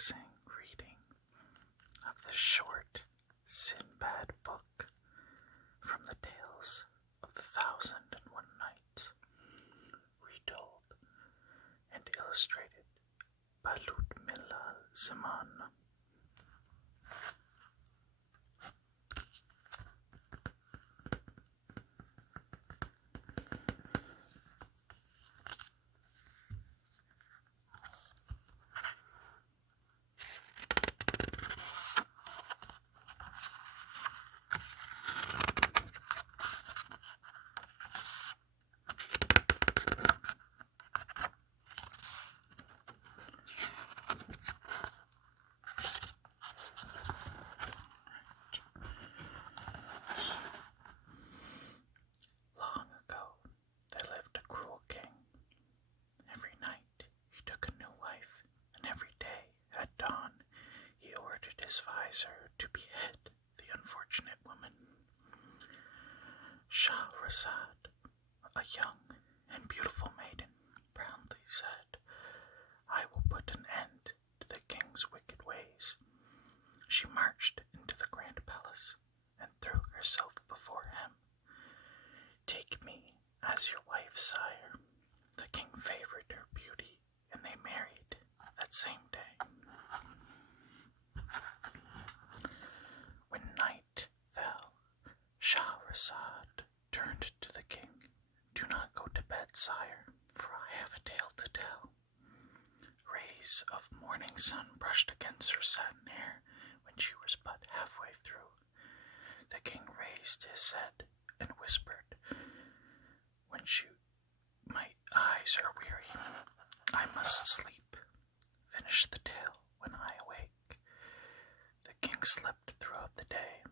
relaxing reading of the short Sinbad book from the tales of the 1001 Nights, retold and illustrated by Ludmila Zaman. His visor to behead the unfortunate woman. Shahrazad, a young and beautiful maiden, proudly said, "I will put an end to the king's wicked ways." She marched into the grand palace and threw herself before him. "Take me as your wife, sire." The king favored her beauty, and they married that same day. When night fell, Shahrazad turned to the king. "Do not go to bed, sire, for I have a tale to tell." Rays of morning sun brushed against her satin hair when she was but halfway through. The king raised his head and whispered, "My eyes are weary. I must sleep. Finish the tale when I awake." The king slept throughout the day.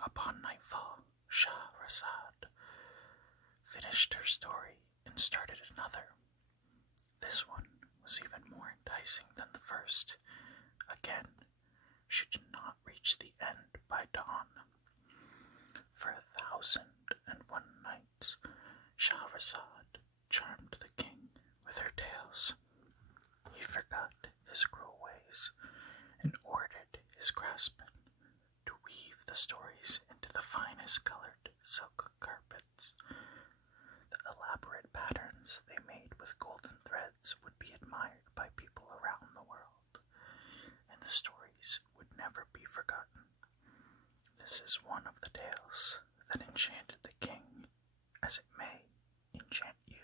Upon nightfall, Shahrazad finished her story and started another. This one was even more enticing than the first. Again, she did not reach the end by dawn. For 1001 nights, Shahrazad charmed the king with her tales. He forgot his cruel ways and ordered his craftsmen to weave the stories into the finest colored silk carpets. The elaborate patterns they made with golden threads would be admired by people around the world, and the stories would never be forgotten. This is one of the tales that enchanted the king, as it may enchant you.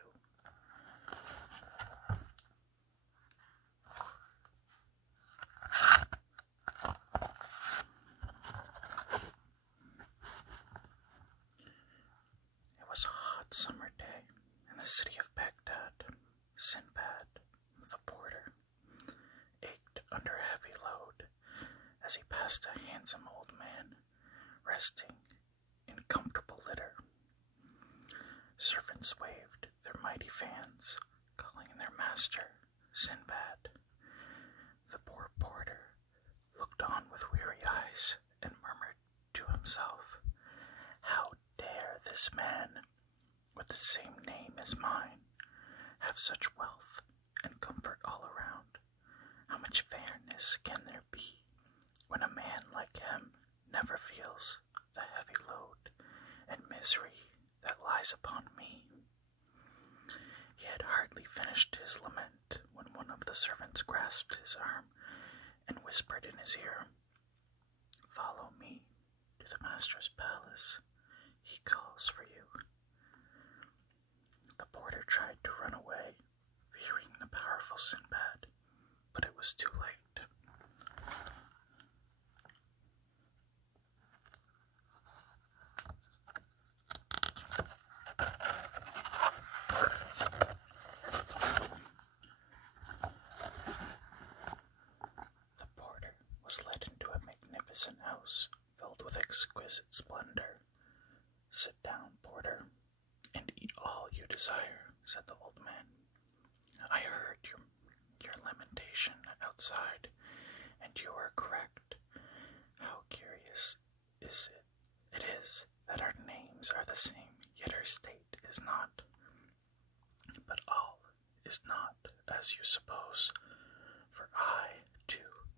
It was a hot summer day in the city of Baghdad. Sinbad, the porter, ached under a heavy load as he passed a handsome old man resting in comfortable litter. Servants waved their mighty fans, calling their master Sinbad. The poor porter looked on with weary eyes and murmured to himself, "How dare this man, with the same name as mine, have such wealth and comfort all around? How much fairness can there be when a man like him never feels the heavy load and misery that lies upon me?" He had hardly finished his lament when one of the servants grasped his arm and whispered in his ear, "Follow me to the master's palace. He calls for you." The porter tried to run away, fearing the powerful Sinbad, but it was too late. The porter was led into a magnificent house filled with exquisite splendor. "Sit down, porter, and eat all you desire," said the old man. "I heard your lamentation outside, and you are correct. How curious it is that our names are the same, yet our state is not. But all is not as you suppose, for I, too,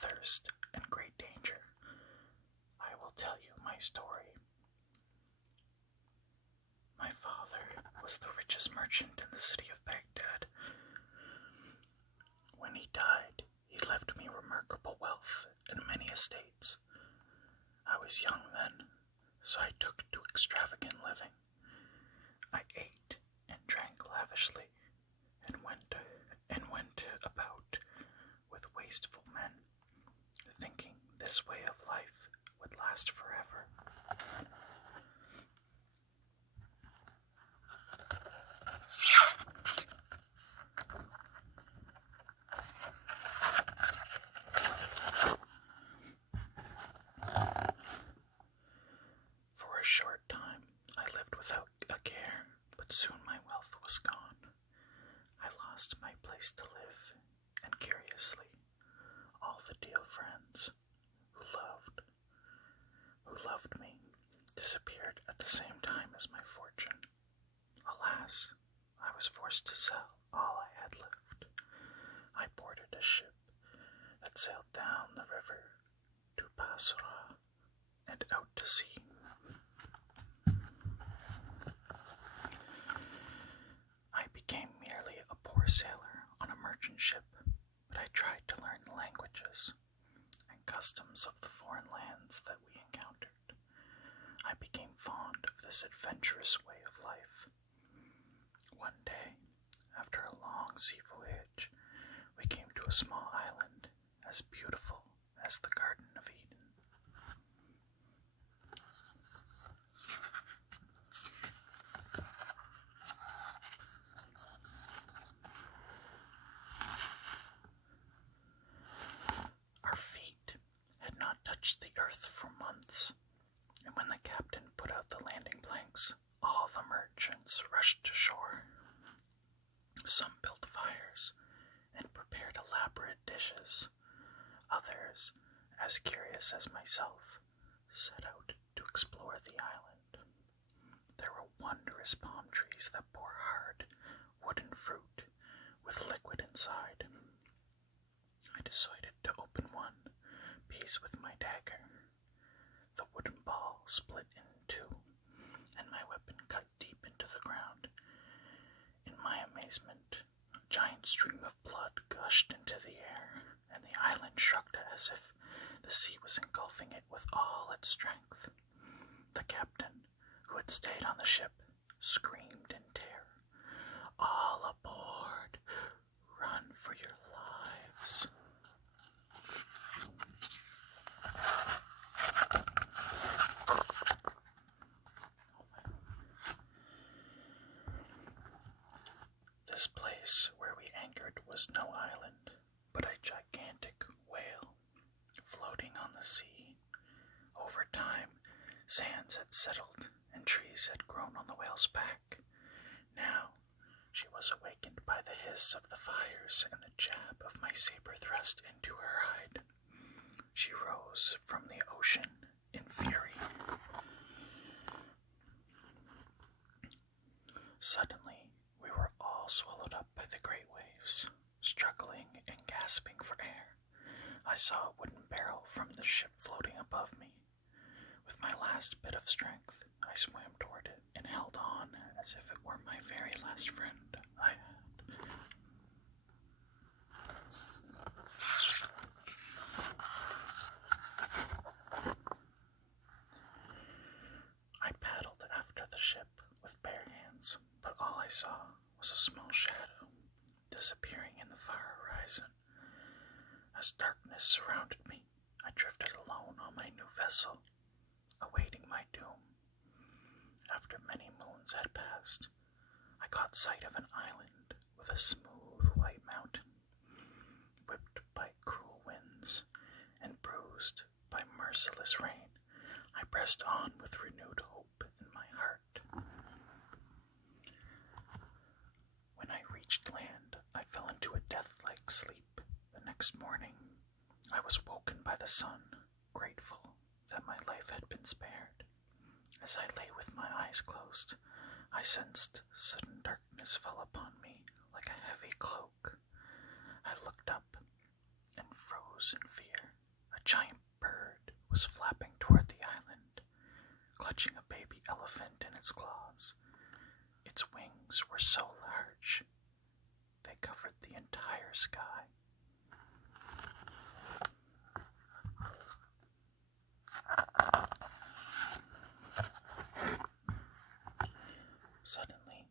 thirst, and great danger. I will tell you my story. My father was the richest merchant in the city of Baghdad. When he died, he left me remarkable wealth and many estates. I was young then, so I took to extravagant living. I ate and drank lavishly, and went about with wasteful men, thinking this way of life would last forever. For a short time, I lived without a care, but soon my wealth was gone. I lost my place to live, and curiously, all the dear friends who loved me disappeared at the same time as my fortune. Alas, I was forced to sell all I had left. I boarded a ship that sailed down the river to Basra and out to sea. I became merely a poor sailor on a merchant ship, but I tried to learn the languages and customs of the foreign lands that we encountered. I became fond of this adventurous way of life. One day, after a long sea voyage, we came to a small island as beautiful as the Garden of Eden. Our feet had not touched the earth for months, and when the captain put out the landing planks, all the merchants rushed to shore. Some built fires and prepared elaborate dishes. Others, as curious as myself, set out to explore the island. There were wondrous palm trees that bore hard, wooden fruit with liquid inside. I decided to open one piece with my dagger. The wooden ball split in two, and my weapon cut deep into the ground. In my amazement, a giant stream of blood gushed into the air, and the island shrugged as if the sea was engulfing it with all its strength. The captain, who had stayed on the ship, screamed in terror, "All aboard! Run for your lives!" This place where we anchored was no island, but a gigantic whale floating on the sea. Over time, sands had settled and trees had grown on the whale's back. Now, she was awakened by the hiss of the fires and the jab of my saber thrust into her hide. She rose from the ocean in fury. Suddenly, we were all swallowed up by the great waves, struggling and gasping for air. I saw a wooden barrel from the ship floating above me. With my last bit of strength, I swam toward it and held on as if it were my very last friend I had. I paddled after the ship with bare hands, but all I saw was a small shadow disappearing in the far horizon. As darkness surrounded me, I drifted alone on my new vessel, awaiting my doom. After many moons had passed, I caught sight of an island with a smooth white mountain, whipped by cruel winds and bruised by merciless rain. I pressed on with renewed hope in my heart. When I reached land, I fell into a death-like sleep. The next morning, I was woken by the sun, grateful that my life had been spared. As I lay with my eyes closed, I sensed sudden darkness fell upon me like a heavy cloak. I looked up and froze in fear. wings were so large they covered the entire sky. Suddenly,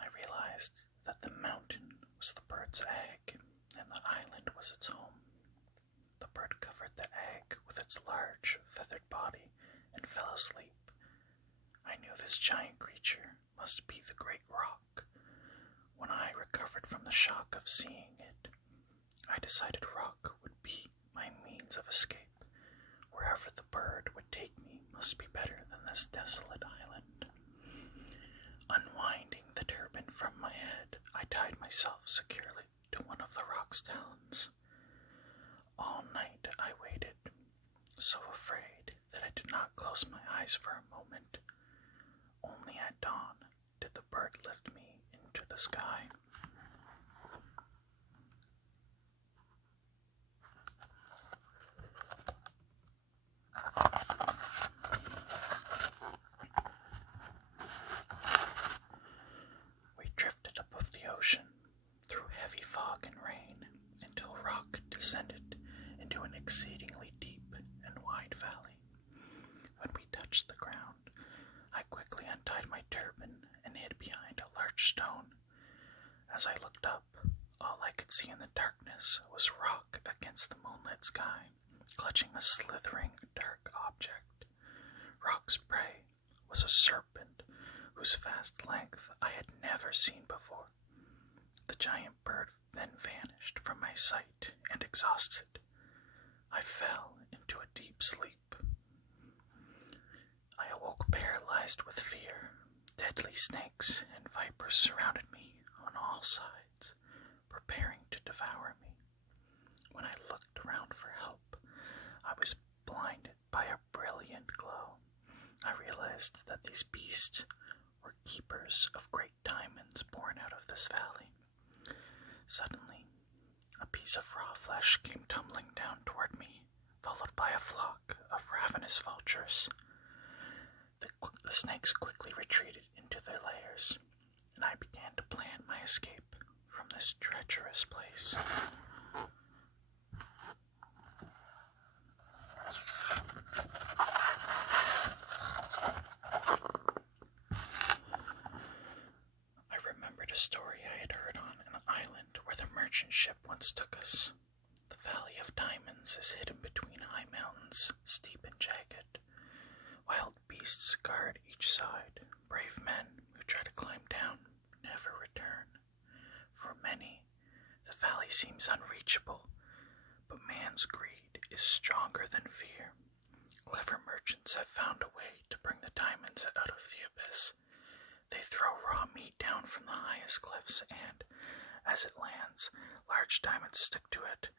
I realized that the mountain was the bird's egg and the island was its home. The bird covered the egg with its large, feathered body and fell asleep. I knew this giant creature must be the great rock. When I recovered from the shock of seeing it, I decided rock would be my means of escape. Wherever the bird would take me must be better than this desolate island. Unwinding the turban from my head, I tied myself securely to one of the rock's talons. All night I waited, so afraid that I did not close my eyes for a moment. Only at dawn did the bird lift me into the sky. We drifted above the ocean through heavy fog and rain until rock descended into an exceedingly deep and wide valley. When we touched the ground, I quickly untied my turban and hid behind a large stone. As I looked up, all I could see in the darkness was rock against the moonlit sky, clutching a slithering, dark object. Rock's prey was a serpent whose vast length I had never seen before. The giant bird then vanished from my sight, and exhausted, I fell into a deep sleep. I awoke paralyzed with fear. Deadly snakes and vipers surrounded me on all sides, preparing to devour me. When I looked around for help, I was blinded by a brilliant glow. I realized that these beasts were keepers of great diamonds born out of this valley. Suddenly, a piece of raw flesh came tumbling down toward me, followed by a flock of ravenous vultures. The snakes quickly retreated into their lairs, and I began to plan my escape from this treacherous place. I remembered a story I had heard on an island where the merchant ship once took us. The Valley of Diamonds is hidden between high mountains, steep and jagged. Wild beasts guard each side. Brave men who try to climb down never return. For many, the valley seems unreachable, but man's greed is stronger than fear. Clever merchants have found a way to bring the diamonds out of the abyss. They throw raw meat down from the highest cliffs and, as it lands, large diamonds stick to it.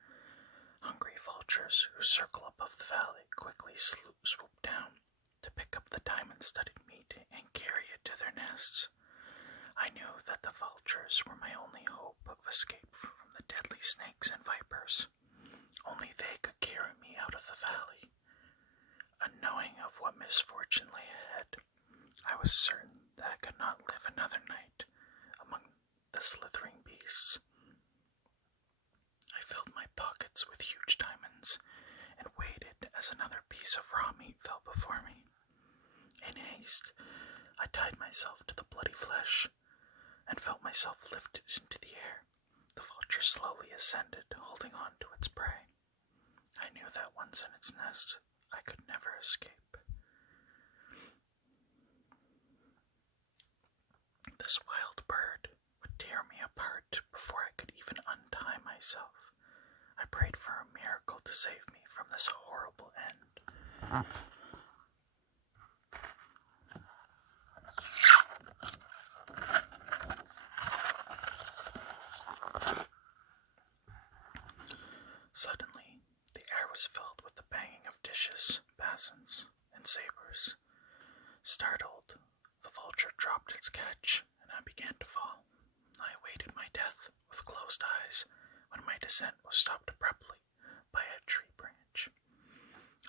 Hungry vultures who circle above the valley quickly swoop down to pick up the diamond-studded meat and carry it to their nests. I knew that the vultures were my only hope of escape from the deadly snakes and vipers. Only they could carry me out of the valley. Unknowing of what misfortune lay ahead, I was certain that I could not live another night among the slithering beasts. I filled my pockets with huge diamonds and waited as another piece of raw meat fell before me. In haste, I tied myself to the bloody flesh and felt myself lifted into the air. The vulture slowly ascended, holding on to its prey. I knew that once in its nest, I could never escape. This wild bird would tear me apart before I could even untie myself. I prayed for a miracle to save me from this horrible end. Suddenly, the air was filled with the banging of dishes, basins, and sabers. Startled, the vulture dropped its catch, and I began to fall. I awaited my death with closed eyes when my descent was stopped abruptly by a tree branch.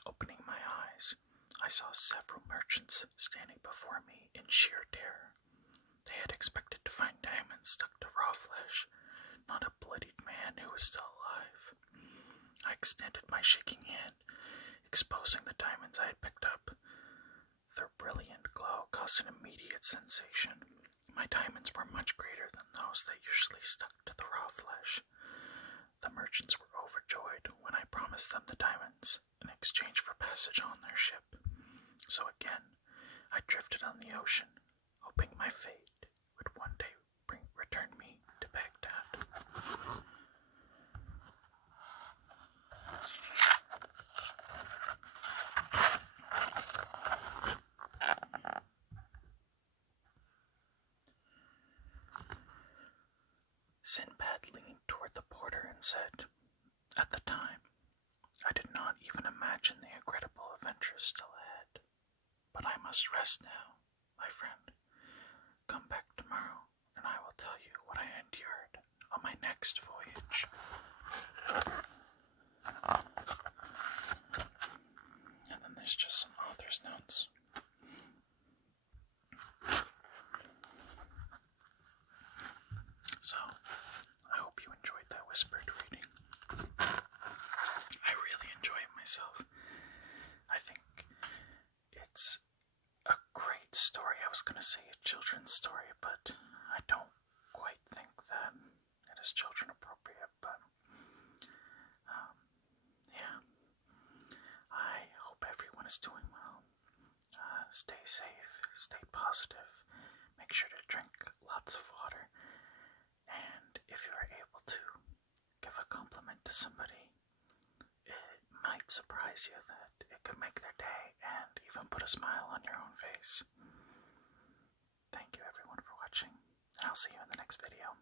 Opening my eyes, I saw several merchants standing before me in sheer terror. They had expected to find diamonds stuck to raw flesh, not a bloodied man who was still alive. I extended my shaking hand, exposing the diamonds I had picked up. Their brilliant glow caused an immediate sensation. My diamonds were much greater than those that usually stuck to the raw flesh. The merchants were overjoyed when I promised them the diamonds in exchange for passage on their ship. So again, I drifted on the ocean, hoping my fate would one day return me to Baghdad. Sinbad leaned toward the porter and said, "At the time, I did not even imagine the incredible adventures still ahead. But I must rest now, my friend. Come back tomorrow, and I will tell you what I endured on my next voyage." And then there's just some author's notes. So, I hope you enjoyed that whispered reading. I really enjoy it myself. I think it's a great story. I was going to say a children's story, but I don't quite think that it is children appropriate, but yeah. I hope everyone is doing well. Stay safe, stay positive, make sure to drink lots of water, and if you are able to, give a compliment to somebody. It might surprise you that it could make their day and even put a smile on your own face. Thank you everyone for watching, and I'll see you in the next video.